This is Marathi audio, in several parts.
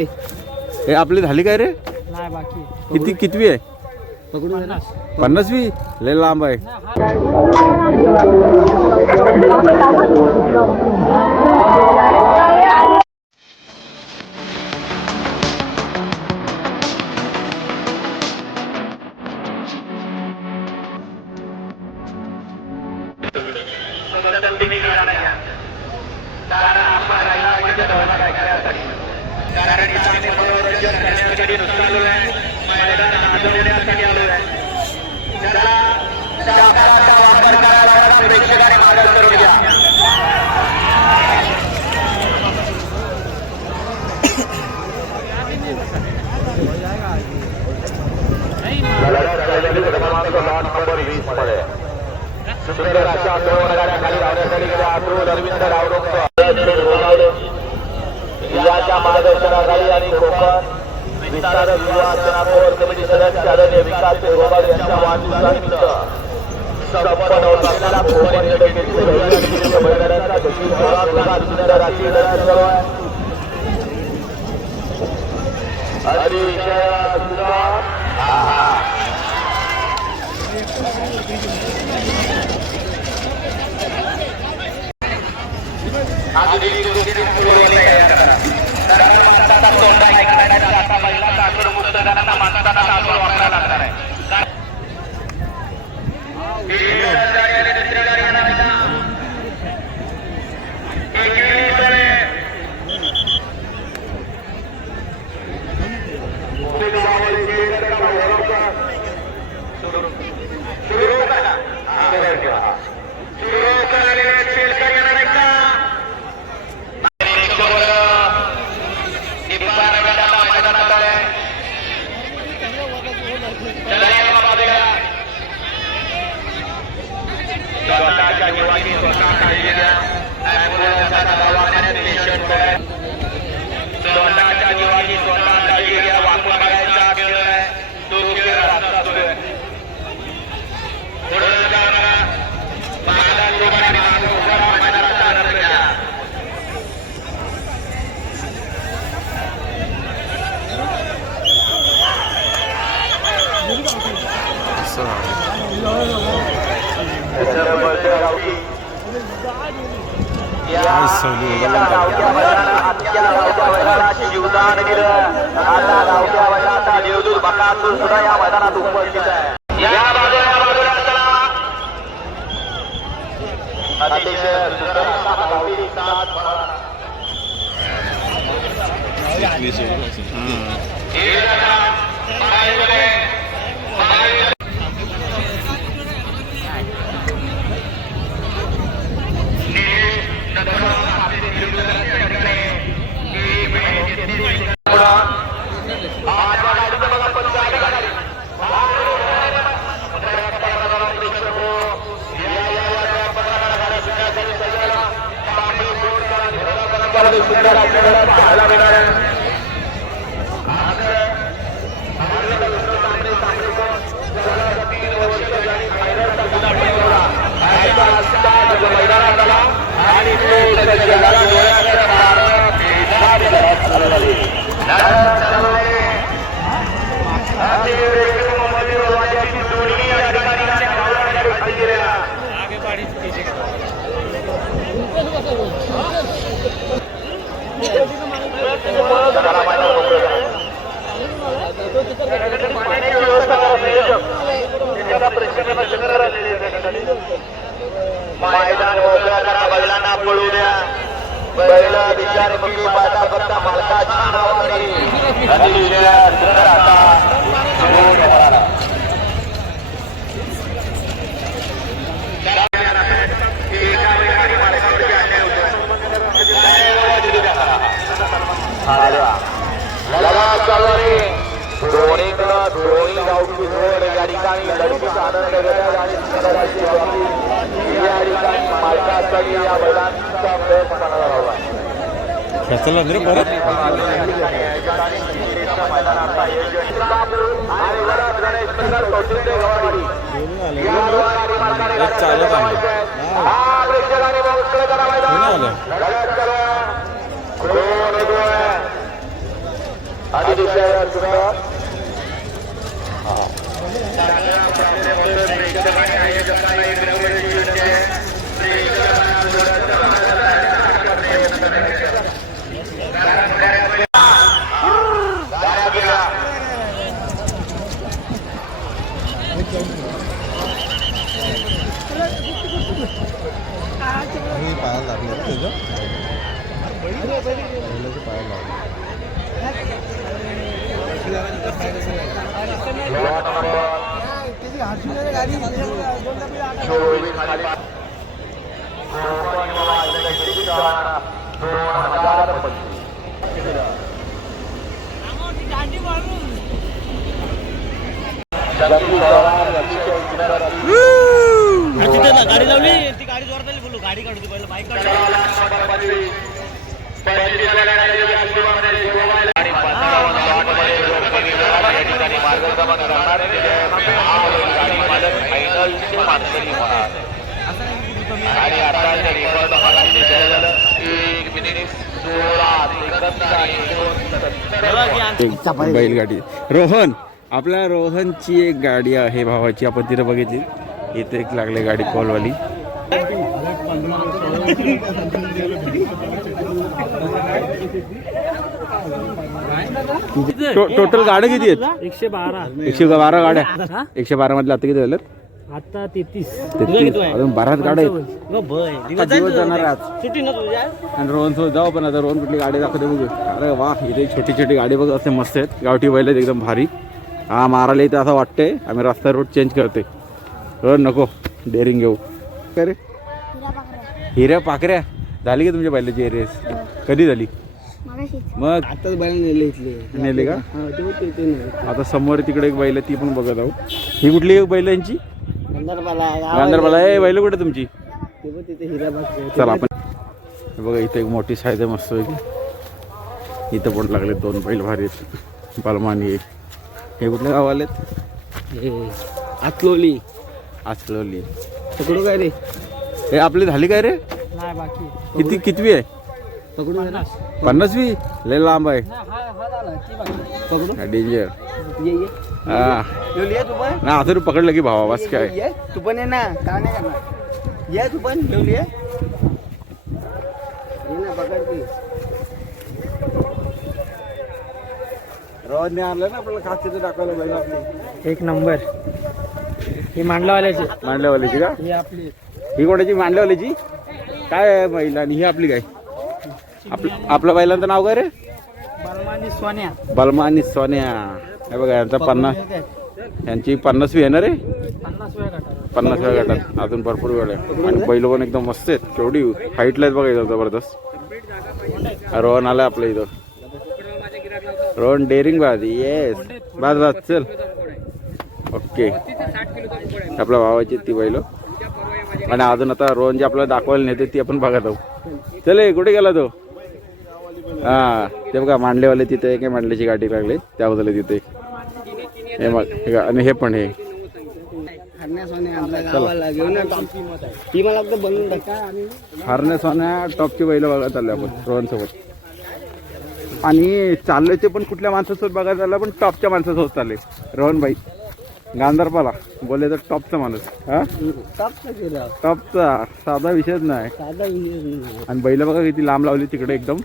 हे आपली झाली काय रे? नाही बाकी कितवी आहे? पकडून 50वी लय लांब आहे. याच्या मार्गदर्शनाखाली आणि कोकण विस्तार युवा कोर कमिटी सदस्य आदरणीय विकास गोगावले यांच्या वाढदिवसानिमित्त संपन्न होत असलेला कोकण इंटरनेट मैदानाचा दक्षिण भागात रात्री सुरू आहे. अतिशय जीवदान दिलं. आता गावच्या वडिलांचा देवदूत बकासूर सुद्धा या मैदानात उपस्थित आहे. या बाजूला अतिशय सुंदर असा गावठी साथ पाहायला मिळणार आहे. मैदानात आला आणि मैदान मोकळा करा. बैलांना पळू द्या. बैल बिचारे मग पाहता करता मालकाच्या नावाने अतिशय सुंदर दोन्ही गावची जोड या ठिकाणी लढतीचा आनंद घेतात आणि या ठिकाणी मालकासाठी या बैलांचा प्रयत्न करण्यात आला आहे. अतिशय सुंदर पायाला लागले त्याच्या पायाला लागले गाडी लावली ती गाडी जोरात आली बोलू गाडी काढू पहिलं बाईक काढू बैलगाडी रोहन आपल्या रोहनची एक गाडी आहे भावाची आपण तिथे बघितली इथे एक लागले गाडी कॉलवाली टोटल गाड्या किती आहेत 112 गाड्या 112 मधल्या आता किती झाल्यात आता 33 अजून 12 गाड्या आहेत दिवस जाणार आज आणि रोहन सोबत जाऊ पण आता रोहन कुठली गाडी दाखवते बघू अरे वा इथे छोटी छोटी गाडी बघ असे मस्त आहेत गावठी बैल आहेत एकदम भारी हा मारायला इथे असं वाटतंय आम्ही रस्ता रोड चेंज करते रोहन नको डेअरिंग घेऊ काय रे हिऱ्या पाकऱ्या झाली का तुमच्या बैलाची रेस कधी झाली मग आताच बैल नेले इथले नेले का ते आता समोर तिकडे एक बैल आहे ती पण बघत आहो ही कुठली एक बैल यांची गांधरबाला ए बैल कुठे तुमची चला आपण हे बघा इथे एक मोठी साईज आहे मस्त की इथं पण लागले 2 बैल भारी आहेत बलमानी हे कुठल्या गावाले आतलोली आचलवली पकडू काय रे हे आपली झाली काय रे नाही बाकी कितवी आहे पकडू 50वी लय लांब आहे पकडू डेंजर ये हा ये तू पण ना आता पकडलं की भावा बस काय ये तू पण ये ना का नाही करणार ये तू पण घेऊन ये ना पकड की रोहनने आणलं ना आपल्याला खास तिथे दाखवायला बैल आपली एक नंबर ही मांडलावाल्याची मांडल्यावाल्याची का ही आपली ही कोणाची मांडल्यावाल्याची काय आहे बैल आणि ही आपली काय आपल्या बैलांचं नाव काय रे बलमानी सोन्या बलमा आणि सोन्या हे बघा यांचा 50 यांची 50वी आहे ना रे 50व्या गटात अजून भरपूर वेळ आहे आणि बैल पण एकदम मस्त आहेत केवढी हाईटला आहेत बघा इथं जबरदस्त रोहन आलाय आपल्या इथं रोहन डेअरिंग बाजी येस बस चल ओके आपल्या भावाची ती बैल आणि अजून आता रोहन जे आपल्याला दाखवायला नेते ती आपण बघत आहोत चल कुठे गेला तो हा ते बघा मांडलेवाले तिथे काय मांडल्याची गाडी लागली त्याबद्दल तिथे हे मग आणि हे पण हे हरण्या सोन्या टॉपची बैल बघत आले आपण रोहन सोबत आणि चालल्याचे पण कुठल्या माणसासोबत बघायला आला पण टॉपच्या माणसासोबत चालले रोहन भाई गांधारपाला बोलले तर टॉपचा माणूस हा टॉपचा साधा विषयच नाही आणि बैल बघा किती लांब लावली तिकडे एकदम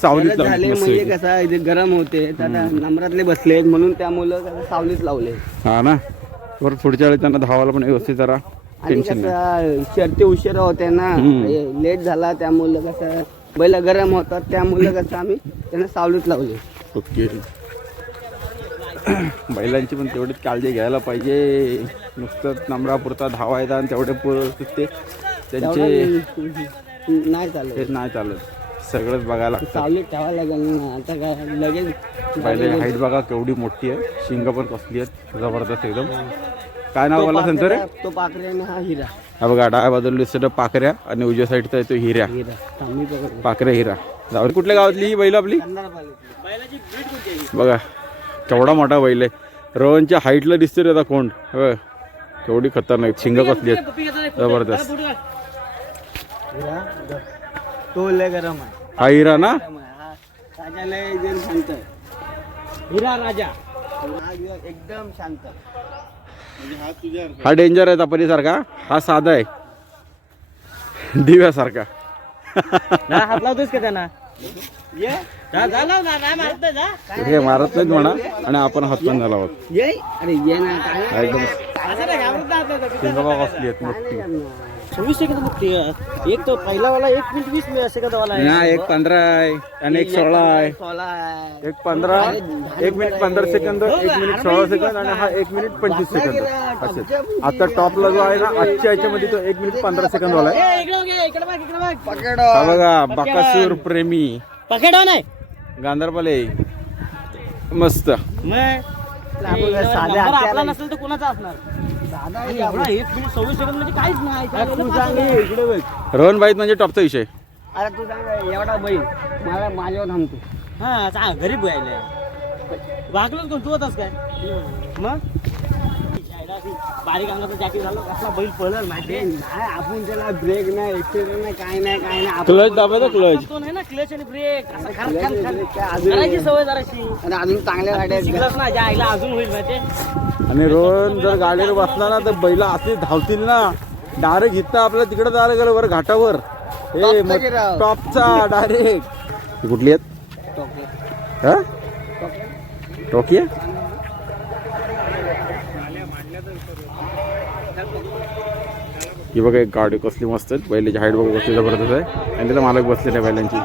सावलीत लावली म्हणजे कसा इथे गरम होते नंबरातले बसले म्हणून त्यामुळं सावलीत लावले हा ना बरं पुढच्या वेळेस त्यांना धावायला पण व्यवस्थित जरा आणि कसं शर्ती उशिरा होते ना लेट झाला त्यामुळं कसं बैल गरम होतात त्यामुळं कसं आम्ही त्यांना सावलीत लावले ओके बैलांची पण तेवढीच काळजी घ्यायला पाहिजे नुसतं नंबरापुरता धावायचा आणि तेवढे पुरते त्यांचे नाही चालत तेच नाही चालत सगळंच बघायला लागतं सावलीत ठेवायला लागेल ना आता काय लगेच बैलाची हाईट बघा केवढी मोठी आहे शिंग पण कसली आहेत जबरदस्त एकदम काय नाव मला सांगतो रे तो पाकऱ्या आणि हा हिरा हा बघा डाव्या बाजूला दिसतं पाकऱ्या आणि उजव्या साईडचा येतो हिऱ्या आम्ही पकडतो पाकऱ्या हिरा जाऊ कुठल्या गावातली ही बैल आपली बघा केवढा मोठा बैल आहे रोहनच्या हाईटला दिसते रे आता कोण केवढी खतरनाक शिंग कसली आहेत जबरदस्त तो लय गरम आहे हा हिरा ना राजाला सांगतोय हिरा राजा एकदम शांत. हा डेंजर आहे तपरी सारखा, हा साधा आहे दिव्यासारखा. हात लावतोस का त्यांना? हे मारत नाहीत म्हणा आणि आपण हात पण झाला आहोत. अरे ये ना काय एकदम सिंगाबा कसली आहेत मोठी. 26 सेकंद मुक्ती. एक तो पहिला वाला 1 मिनिट 20 सेकंद वाला आहे. ना 1:15 आहे आणि 1:16 आहे. 1:15 1 मिनिट 15 सेकंद, 1 मिनिट 16 सेकंद आणि हा 1 मिनिट 25 सेकंद असे. आता टॉपला जो आहे ना आजच्या याच्यामध्ये तो 1 मिनिट 15 सेकंद वाला आहे. हा बघा बकासूर प्रेमी पकडा नाही गांधरपाले मस्त. आपला नसेल तर कोणाचा असणार? 1 मिनिट 26 सेकंद म्हणजे काहीच नाही. रोहन भाई म्हणजे टॉपचा विषय. अरे तू सांग एवढा बैल मला माझ्यावर थांबतो. हा चांग गरीब गायले वागलोच कोण तू होतास काय मग बारीक अंगाचं जॅकेट झालं कसला बैल पळल माहिती नाही. आपण त्याला ब्रेक नाही एक्सिलेटर नाही काय नाही क्लच दाबायचा क्लच तो नाही ना क्लच आणि ब्रेक करायची सवय जराशी. आणि अजून चांगल्या गाड्या शिकलास ना ज्या आईला अजून होईल माहिती. आणि रोहन जर गाडीवर बसला ना तर बैला असे धावतील ना डायरेक्ट इथं आपल्याला तिकडे जायला गेलं वर घाटावर. हे टॉपचा डायरेक्ट. कुठली आहेत हा टोकी आहे. ही बघा एक गाडी कसली मस्त आहे. बैलाची हाईट बघा कसली जबरदस्त आहे आणि तिथं मालक बसले नाही बैलांची.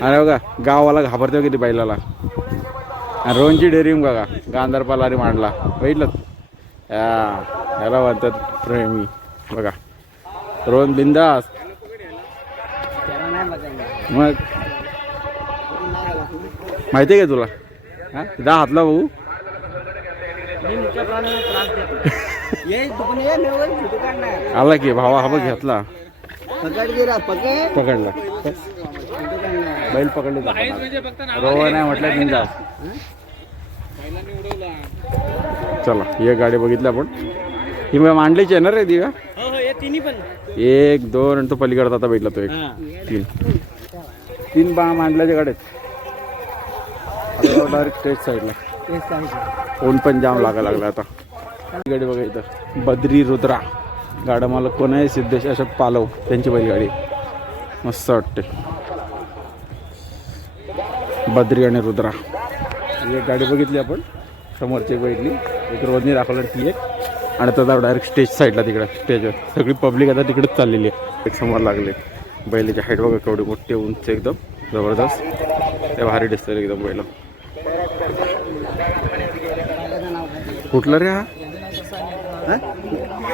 अरे बघा गाववाला घाबरतो किती बैलाला. आणि रोहनची डेअरिंग बघा गांधारपाला आणि मांडला बघितलं याला म्हणतात प्रेमी. बघा रोहन बिंदास. मग माहिती आहे का तुला? हा जा हातला भाऊ. आला की भावा हा बघ घेतला पकडला बैल पकडले. रोहन आहे म्हटलं बिंदास. चला ही गाडी बघितली आपण. ही मांडलीची आहे ना रे दिव्या? 1 2 आणि तो पलीकडे आता भेटला तो 1 3 बा मांडल्याच्या गाड्यात डायरेक्ट स्टेट साईडला. कोण पण जाम लागायला लागला आता. गाडी बघा इथं बद्री रुद्रा गाडा मालक कोण आहे? सिद्धेश अशोक पालव त्यांची बैलगाडी मस्त वाटते. बद्री आणि रुद्रा एक गाडी बघितली आपण. समोरची बघितली एक रोजनी दाखवलं ती एक. आणि आता डायरेक्ट स्टेज साईडला तिकडं स्टेजवर सगळी पब्लिक आता तिकडेच चाललेली आहे. एक समोर लागले. बैलाची हाईट बघा केवढी मोठी उंच एकदम जबरदस्त. ते भारी दिसतं एकदम बैल. कुठला रे हा?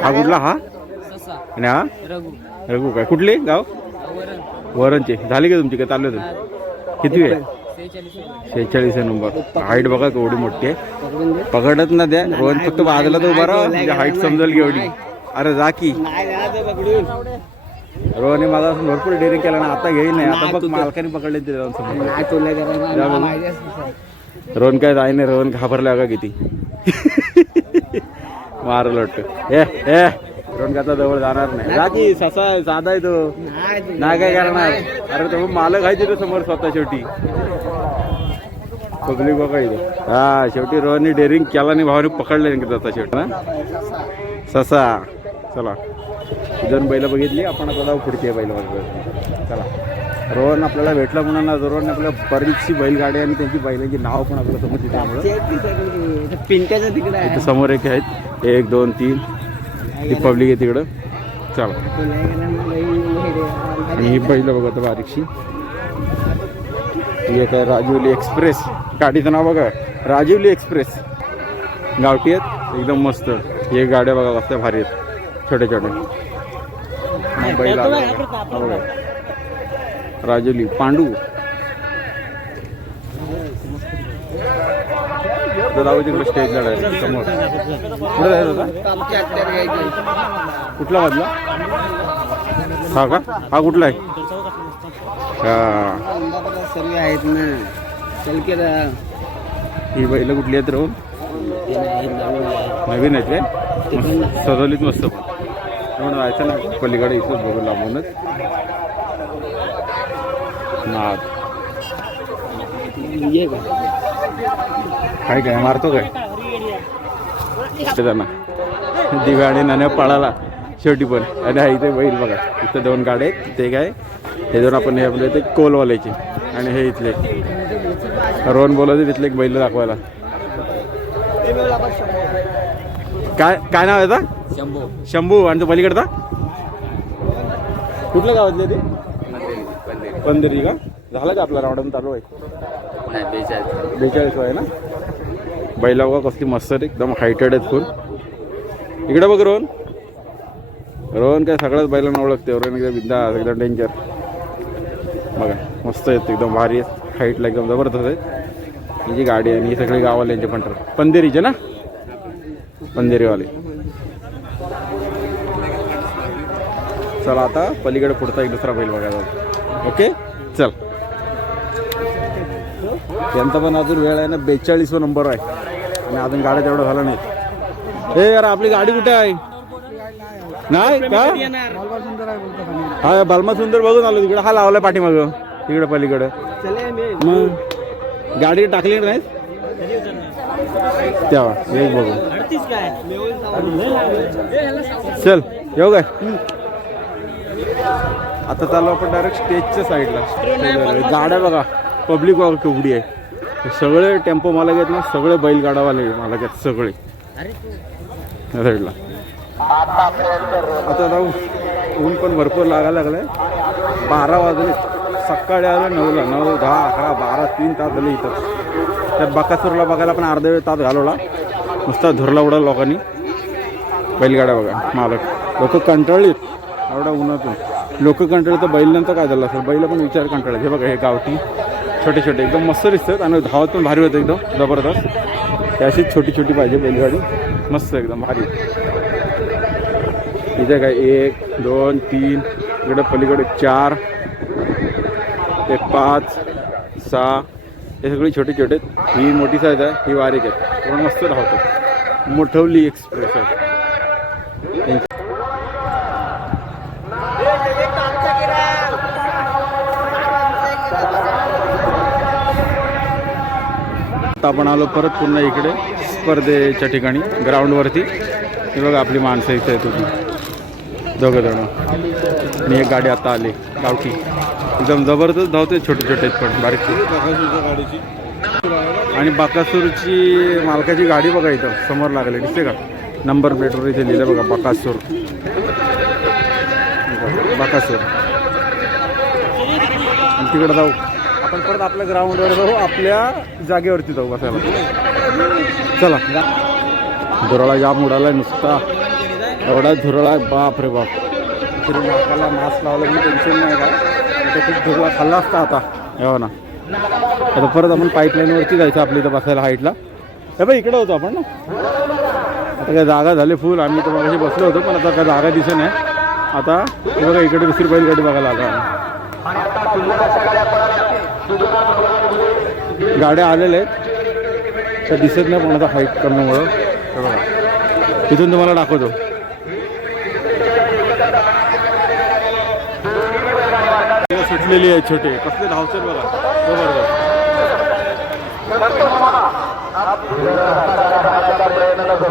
हा कुठला हा? आणि हा रघु काय कुठले गाव? वरणचे. झाली का तुमची काय चालू आहे? किती आहे? 46 नंबर. हाईट बघा केवढी मोठी आहे. पकडत ना द्या रोहन फक्त बाजूला तर उभा राहा म्हणजे हाईट समजेल केवढी. अरे जा की रोहनने माझा भरपूर डेअरिंग केला ना. आता घेईल नाही आता बघ मालकाने पकडले ते रोहन काय जाय नाही. रोहन घाबरला का किती मारलं वाटतं. रोहन का आता जवळ जाणार नाही. जा की ससा आहे साधा आहे तो नाही काय करणार. अरे तो मालक आहे तिथे समोर स्वतः शेवटी पब्लिक बघा इथे. हा शेवटी रोहनने डेअरिंग केला नाही भावाने पकडले जाता शेवटी ना ससा. चला दोन बैल बघितली आपण. आता जाऊ पुढची बैल बघितली. चला रोहन आपल्याला भेटला म्हणून रोहन आपल्याला बरीचशी बैलगाडी आणि त्यांची बैलांची नाव पण आपल्याला समजली. त्यामुळे पिंट्याच्या तिकडे समोर एक आहेत 1 2 3 ती पब्लिक आहे तिकडं. चला आणि ही बैल बघा बारीकशी. ही एक आहे राजीवली एक्सप्रेस. गाडीचं नाव बघा राजीवली एक्सप्रेस. गावठी आहेत एकदम मस्त. हे गाड्या बघा कसल्या भारी आहेत छोट्या छोट्या बैल. बघा राजीवली पांडू. जाऊ तिकडे स्टेजला डायरेक्ट समोर. कुठे जायचं होता? कुठला मधला हा का? हा कुठला आहे? सर्व आहेत ना. चल की ही बैल कुठली आहेत राहून? नवीन आहेत काय? सजवलीत मस्त. म्हणून जायचं ना पलीकडे इथंच बघू लांबूनच. नाद ये का काय काय मारतो काय त्यांना दिव्या आणि नाण्या पळाला शेवटी पण. आणि हा इथे बैल बघा, इथं 2 गाड्या आहेत. ते काय हे दोन आपण हे आपले ते कोलवाल्याचे आणि हे इथले रोहन बोलायचे तिथले एक बैल दाखवायला. काय काय नाव आहे आता? शंभू. आणि तो पलीकडचा कुठल्या गावातले ते? पंधरी का? झाला का आपला राऊंड चालू आहे? 42 आहे ना. बैला बघा कसली मस्त आहेत, एकदम हायटेड आहेत फुल. इकडे बघ रोहन. रोहन काय सगळ्याच बैलांना ओळखते. रोहन एकदम बिंदास, एकदम डेंजर बघा. मस्त आहेत, एकदम भारी आहेत, हाईटला एकदम जबरदस्त आहेत. ही जी गाडी आहे आणि ही सगळी गावाल्यांचे पंधेरीचे ना, पंधेरीवाले. चला आता पलीकडे पुढचा एक दुसरा बैल बघायला. ओके चल. त्यांचा पण अजून वेळ आहे ना, 42वा नंबर आहे आणि अजून गाड्या तेवढं झालं नाही. हे यार आपली गाडी कुठे आहे? नाही का? हा बालमा सुंदर बघून आलो तिकडे. हा लावलाय पाठीमाग तिकडे पलीकडे. मग गाडी टाकली नाही तेव्हा एक बघू. चल येऊ काय? आता चालू आपण डायरेक्ट स्टेजच्या साईडला. गाड्या बघा, पब्लिक बघा केवढी आहे. सगळे टेम्पो मालक आहेत ना, सगळे बैलगाडावाले मालक आहेत सगळे साईडला. आता जाऊ, ऊन पण भरपूर लागायला लागलाय. 12 वाजले. सकाळी आलं 9ला, 9, 10, 11, 12, 3 तास झाले इथं. त्यात बकासूरला बघायला पण अर्धा तास घालवला. नुसता धुरला उडा लोकांनी. बैलगाड्या बघा मालक लोक कंटाळलीत एवढ्या उन्हातून. लोक कंटाळले तर बैलांचं काय झालं असेल? बैल पण विचार कंटाळले. हे बघा हे गावठी छोटे छोटे एकदम मस्त दिसतात आणि धावत पण भारी होतं एकदम जबरदस्त. ही अशीच छोटी छोटी पाहिजे बैलगाडी, मस्त एकदम भारी. इथे काय 1, 2, 3 इकडे पलीकडे 4, 5, 6 हे सगळी छोटी छोटे. ही मोठी साईज आहे, ही बारीक आहे. पण मस्त धावतात. मोठवली एक्सप्रेस आहे. आपण आलो परत पुन्हा इकडे स्पर्धेच्या ठिकाणी ग्राउंडवरती. हे बघा आपली माणसं इथे आहेत होती 2 जण आणि एक गाडी आता आली गावठी. एकदम जबरदस्त धावते, छोटे छोटे आहेत पण बारीक गाडीची. आणि बकासूरची मालकाची गाडी बघा इथं समोर लागली दिसते का? नंबर प्लेटवर इथे लिहिलं बघा बकासूर. बकासूर. आणि तिकडे जाऊ आपण परत आपल्या ग्राउंडवर जाऊ, आपल्या जागेवरती जाऊ बसायला. चला. धुरळा जाम उडाला नुसता, एवढा धुरळा आहे बाप रे बाप. तरी नाकाला मास्क लावलं मी टेन्शन नाही का, खूप धुरळा खाल्ला असता आता. हो ना. आता परत आपण पाईपलाईनवरती जायचं आपल्या इथं बसायला हाईटला. हे बघ इकडे होतो आपण ना. आता काय जागा झाली फुल. आम्ही तर मगाशी बसलो होतो पण आता काय जागा दिसत नाही. आता हे बघा इकडे दुसरी बैलगाडी बघायला आला. गाड्या आलेल्या आहेत तर दिसत नाही कोणाचा हाईट करण्यामुळं. तिथून तुम्हाला दाखवतो. सुटलेली आहे छोटे कसले धावतात बघा जबरदस्त. प्रयत्न करतो